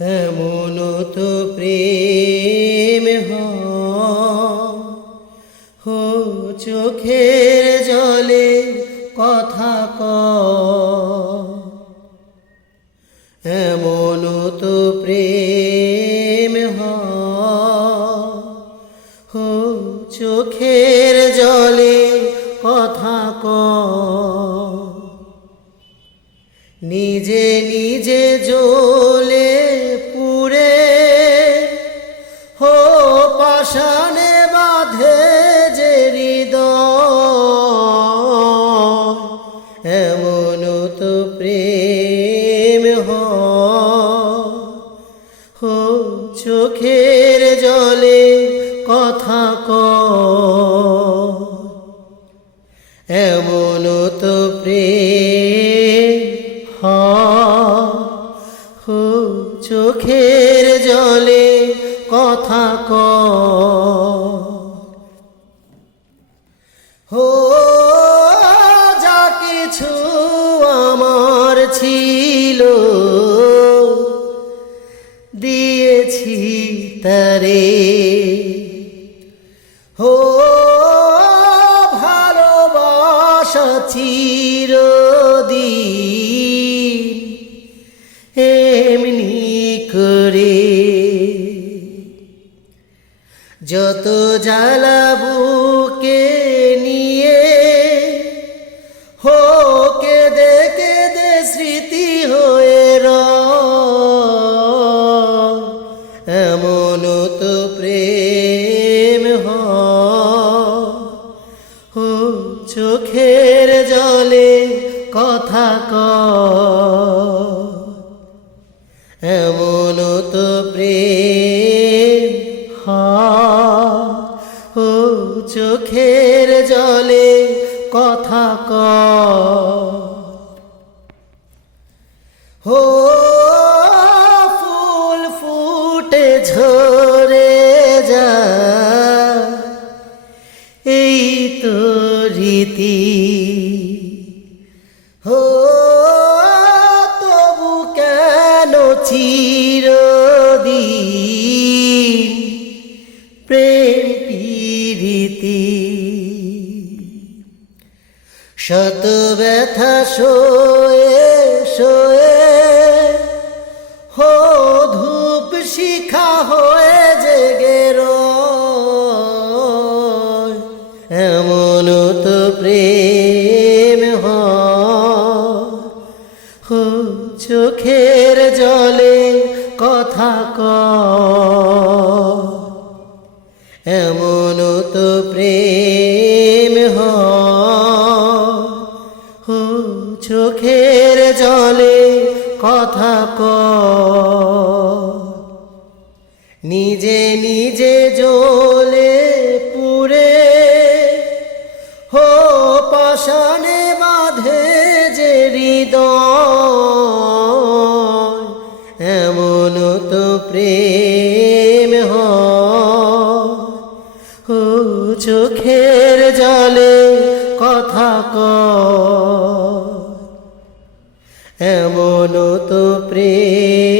এমন তো প্রেম হো চোখের জলে কথা এমন তো প্রেম হো চোখের জলে কথা নিজে নিজে জ্বলে পুড়ে হো পাষাণে বাঁধে যে হৃদয় এমন তো প্রেম হো চোখের জলে কথা এমন তো প্রেম হো চোখের জলে কথা হো যা কিছু আমার ছিল দিয়েছি তারে হো ভালোবাসা চিরদিন এমনি করে যত জ্বালা বুকে নিয়ে হো কেঁদে কেঁদে স্মৃতি হয়ে রয় এমন তো প্রেম হো চোখের জলে কথা এমন তো প্রেম হো চোখের জলে কথা হো ফুল ফুটে ঝরে যা এই তো রীতি হো তবু কেন চিরদিন প্রেম প্রীতি শত ব্যথা সয়ে সয়ে হো ধূপ শিখা হয়ে জেগে রয় এমন তো প্রেম হো চোখের জলে কথা এমন তো প্রেম হো চোখের জলে কথা নিজে নিজে জ্বলে পুড়ে হো পাষাণে বাঁধে যে হৃদয় এমন তো প্রেম হো চোখের জলে কথা এমন তো প্রেম